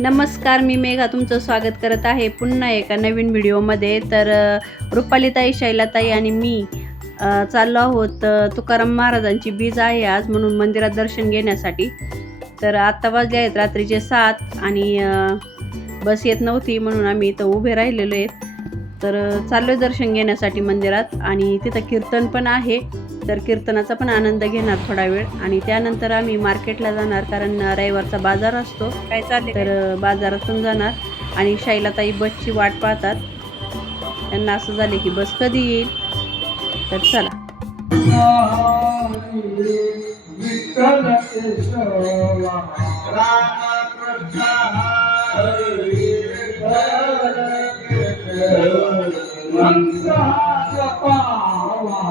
नमस्कार मी मेघा तुमचं स्वागत करत आहे पुन्हा एका नवीन व्हिडिओमध्ये. तर रुपालीताई शैलाताई आणि मी चाललो आहोत तुकाराम महाराजांची बीज आहे आज म्हणून मंदिरात दर्शन घेण्यासाठी. तर आत्ता वाजले आहेत रात्रीचे सात आणि बस येत नव्हती म्हणून आम्ही इथं उभे राहिलेलो आहेत. तर चाललो आहे दर्शन घेण्यासाठी मंदिरात आणि तिथं कीर्तन पण आहे. तर कीर्तनाचा पण आनंद घेणार थोडा वेळ आणि त्यानंतर आम्ही मार्केटला जाणार कारण रविवारचा बाजार असतो काय चाललंय तर बाजारातून जाणार आणि शैलाताई बसची वाट पाहतात त्यांना असं झाले की बस कधी येईल तर चला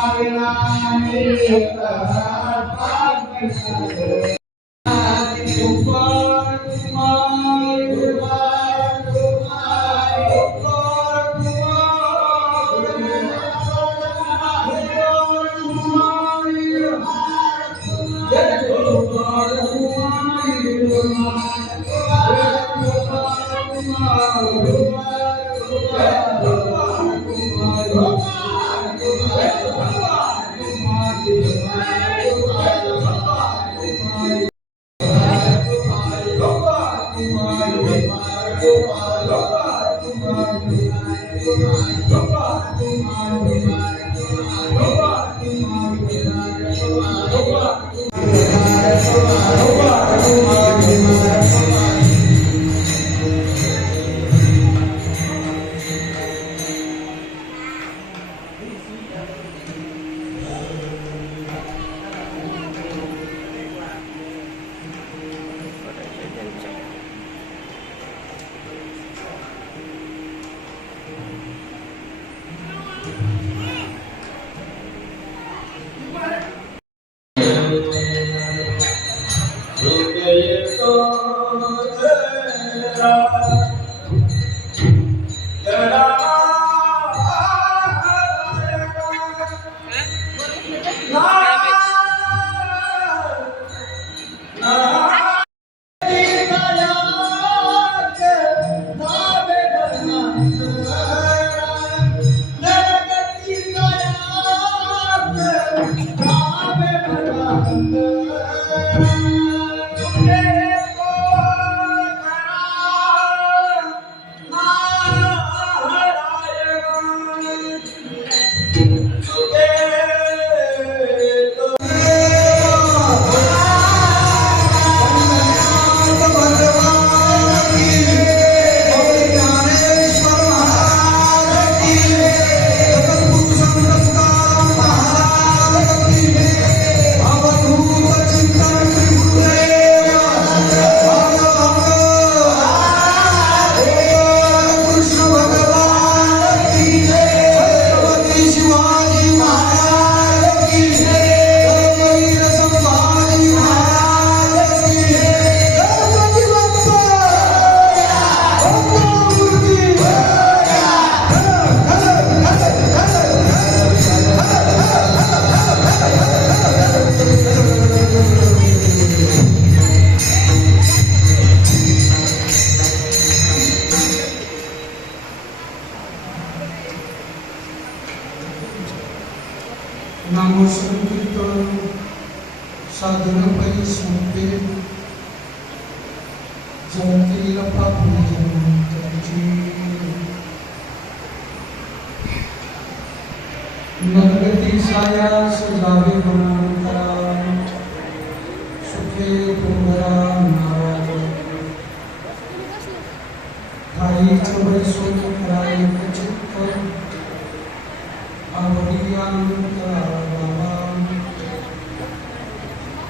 Thank you. Oh, जय तो नामसंकीर्तन साधनपैकी सोपे जयंतीला पापुरी जयंतीची नगती साया सजावे मनांतरा सुखे पुंगरा नावा काही चवळे सोन कराय चित्त आवडी आनंद बाबा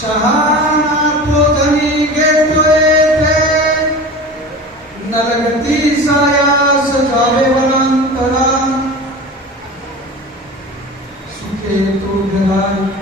शहाणा तो धनी घेतोय ते. नरगती सायास जावे वनांतरा. सुखे तो घरा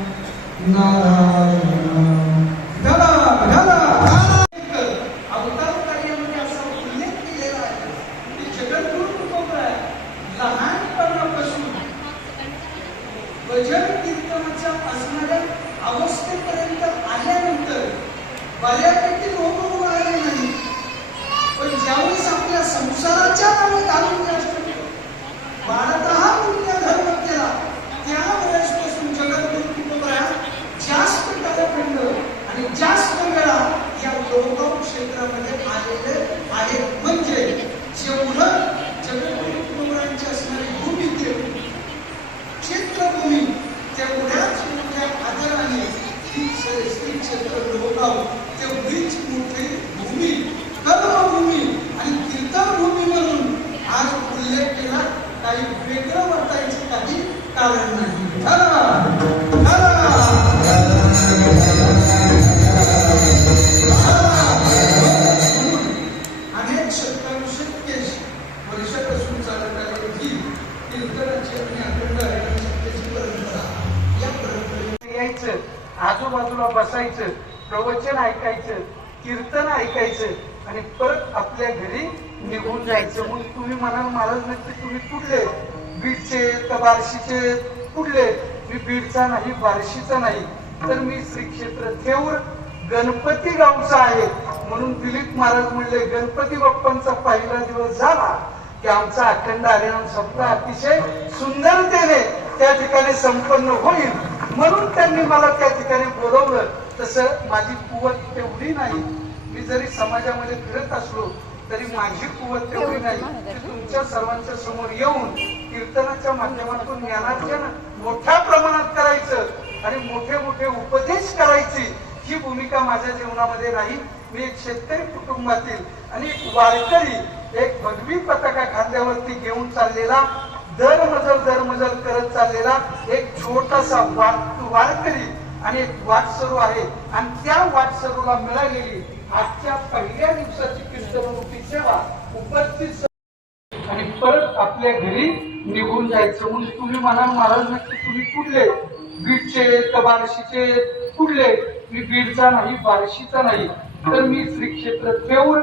क्षेत्र लोकाव प्रवचन ऐकायचं कीर्तन ऐकायचं आणि परत आपल्या घरी निघून जायचं. म्हणून तुम्ही म्हणाल महाराज नक्की तुम्ही कुठले? बीडचे तर बार्शीचे कुठले? मी बीडचा नाही बार्शीचा नाही. तर मी श्री क्षेत्र थेऊर गणपती गावचा आहे. म्हणून दिलीप महाराज म्हणले गणपती बाप्पांचा पहिला दिवस झाला की आमचा अखंड हरिणाम सप्ताह अतिशय सुंदरतेने त्या ठिकाणी संपन्न होईल. म्हणून त्यांनी मला त्या ठिकाणी बोलवलं. तसं माझी कुवत तेवढी नाही. मी जरी समाजामध्ये फिरत असलो तरी माझी कुवत तेवढी नाही. की तुमच्या सर्वांच्या समोर येऊन कीर्तनाच्या माध्यमातून ज्ञानार्जन मोठ्या प्रमाणात करायचं आणि मोठे मोठे उपदेश करायचे ही भूमिका माझ्या जीवनामध्ये नाही मी एक शेतकरी कुटुंबातील आणि एक वारकरी एक भगवी पताका खांद्यावरती घेऊन चाललेला दरमजल दरमजल करत चाललेला एक छोटासा वारकरी आणि एक वाटसरू आहे. आणि त्या वाटसरूला मिळालेली आजच्या पहिल्या दिवसाची कीर्तनमूर्ती सेवा उपस्थित आणि परत आपल्या घरी निघून जायचं. म्हणून तुम्ही म्हणाल महाराज नक्की तुम्ही कुठले? बीडचे का बार्शीचे कुठले? मी बीडचा नाही बार्शीचा नाही. तर मी श्री क्षेत्र देऊळ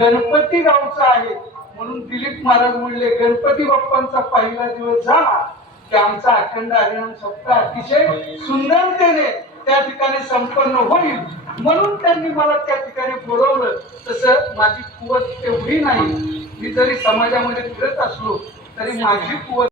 गणपती गावचा आहे. म्हणून दिलीप महाराज म्हणले गणपती बाप्पांचा पहिला दिवस झाला. की आमचा अखंड हरिनाम सप्ताह अतिशय सुंदरतेने त्या ठिकाणी संपन्न होईल. म्हणून त्यांनी मला त्या ठिकाणी बोलवलं. तसं माझी कुवत तेवढी नाही. मी जरी समाजामध्ये फिरत असलो तरी माझी कुवत